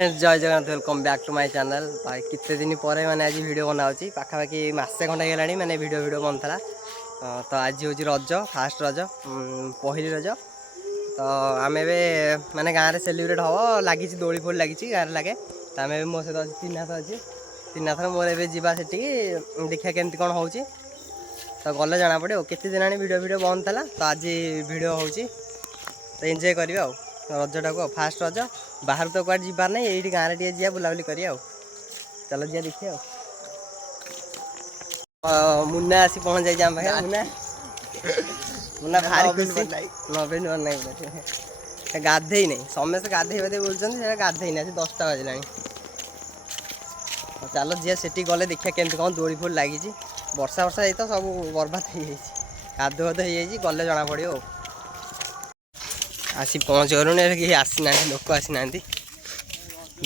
जय Jagannath welcome back to my channel भाई कितने दिन पर मैंने आज वीडियो बनाऊँगी पाखापाखि मसे खंडे गलानी मैंने वीडियो बनता तो आज हूँ रज फास्ट रज पहली रज तो आम माने गाँव में सेलिब्रेट हम लगी दोली फोड़ी लगी गाँव लगे तो आम मो सहित अच्छी तीनाथ अच्छी तीनाथ मोर ए जा देखा केमती कौन हो तो गले जना पड़े केते दिन वीडियो बंद था तो आज वीडियो हो तो एंजॉय करियो रजटा को फास्ट रज बाहर तो कौन जीवार नहीं ये गाँव में जा बुलाबुली करिए चलो जा देखिए मुन्ना आसी पहुँच जाए आम पाखे मुन्ना मुन्ना भारी खुशी नवीन नहीं गाधे नहीं समस्त गाधे बाधे बोलते गाधे नहीं 10टा बजला चलो जी से गले देखिए केमती कौन दोड़ी फोड़ी लगी वर्षा वर्षा जाई तो सब बर्बाद हो कादो कादो हो गले जना पड़ो आसी पहुँच गलु कि आसी ना लोक आसी ना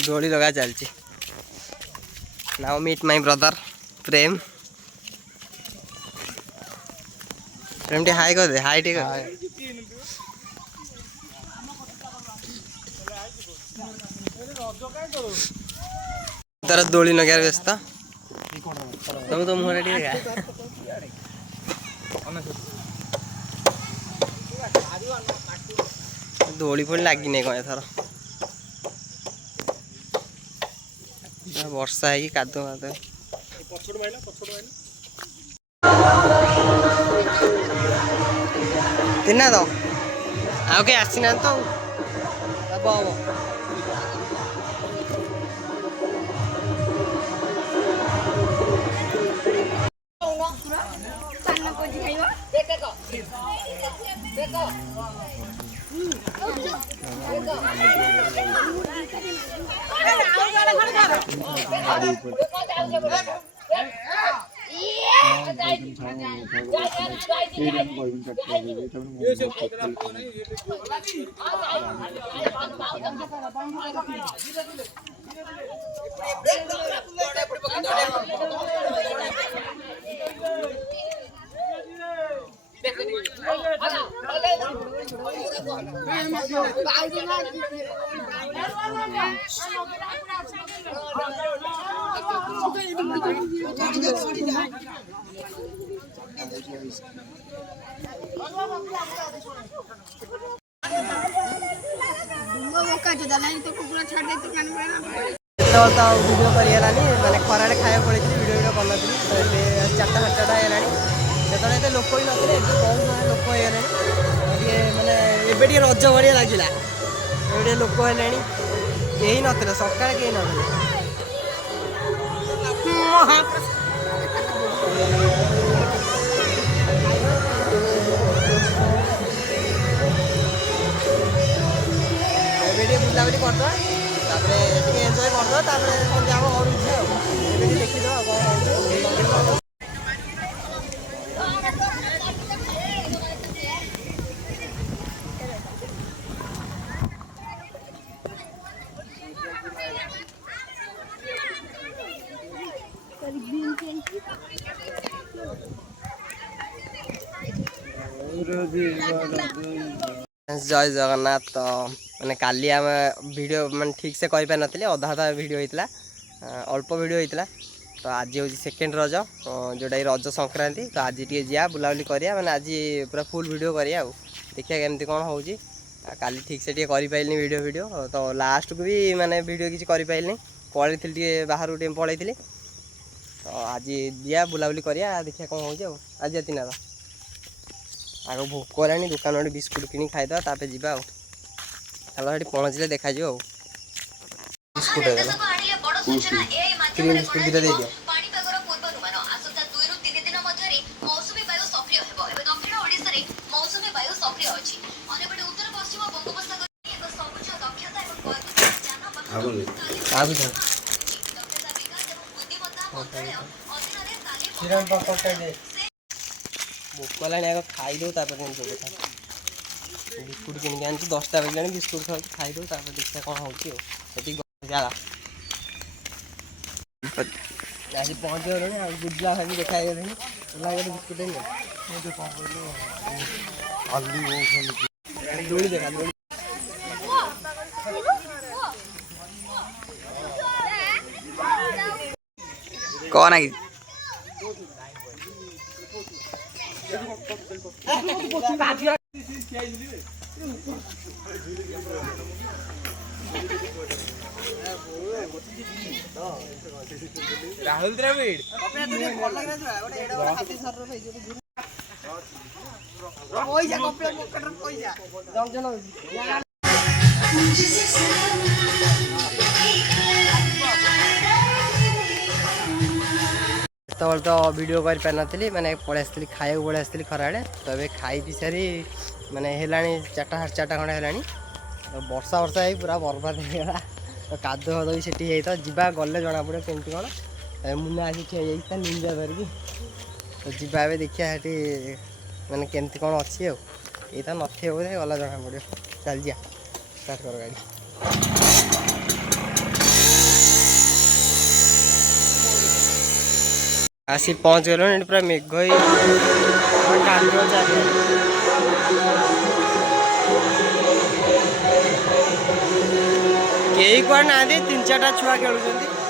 दोली लगा चलती now meet my brother Prem Prem टी हाई कर दे हाई टी तर दोली लगे व्यस्त तुम तो मुहर दोली फोड़ी लगी नहीं कौन एथर वर्षा है कादो कादो तीना तो आउ के आसी ना तो वीडियो करनी मैंने खराड़े खाया पड़ी वीडियो बन 4टा 4टा है जो लोक ही नए बहुत सारे लोक हो मैंने एवं रज भाया लगे ये लोक है कहीं ना सका कहीं ना बुलाबुली करदे एंजय करदे सन्ध्या घर उठे देखीद जय जगन्नाथ तो मैंने काली आम वीडियो मैं ठीक से कही पार नी अधा अधा वीडियो होता अल्प वीडियो होता तो आज हूँ सेकेंड रज जोटा रज संक्रांति तो आज टे जा बुलाबुली करिया मैंने आज पूरा फुल वीडियो करिया देखिए केमती कौन हो काली ठीक से कर पाइलिनी वीडियो तो लास्ट को भी मैंने वीडियो किसी कर पाइलिनी पलैली बाहर पलैली तो आज दिया बुलाबुली करिया देखिए कौन हो आज तीन आग भोक है दुकान गोटे बिस्कुट किणी खाईदे तापर जी चलो ये पहुँचले देखा बिस्कुट क्रीम बिस्कुट दे दियो भोक है खाईदे बिस्कुट किनिक आनी 10टा बजला बिस्कुट खाईदे देखिए कौन हो पहुँच गलु गुजला भाई देखा बिस्कुट दोली देखा कौन है राहुल द्रविड़ ସେତେବେଳେ ତ ଭିଡ଼ିଓ କରିପାରିନଥିଲି ମାନେ ପଳେଇ ଆସିଥିଲି ଖାଇବାକୁ ପଳେଇ ଆସିଥିଲି ଖରାବେଳେ ତ ଏବେ ଖାଇ ପିଇ ସାରି ମାନେ ହେଲାଣି 4ଟା 4:30 ଖଣ୍ଡେ ହେଲାଣି ତ ବର୍ଷା ହେଇ ପୁରା ବର୍ବାଦ ହେଇଗଲା ତ କାଦୁଅ ଫାଦୁଅ ବି ସେଠି ହେଇଯାଇଥିଲା ଯିବା ଗଲେ ଜଣାପଡ଼ିବ କେମିତି କ'ଣ ମୁନା ଆସି ଠିଆ ହେଇଯାଇଛି ତା ନିଞ୍ଜା ଧରିକି ତ ଯିବା ଏବେ ଦେଖିବା ସେଠି ମାନେ କେମିତି କ'ଣ ଅଛି ଆଉ ଏଇ ତ ନଥିବ ବୋଧେ ଗଲା ଜଣାପଡ଼ିବ ଚାଲିଯିବା ଷ୍ଟାର୍ଟ କର ଗାଡ଼ି आसी पहुँच गलुँ पूरा मेघ कादुଅ चारिआडे कई कुआडे ना 3-4टा छुआ खेलुंट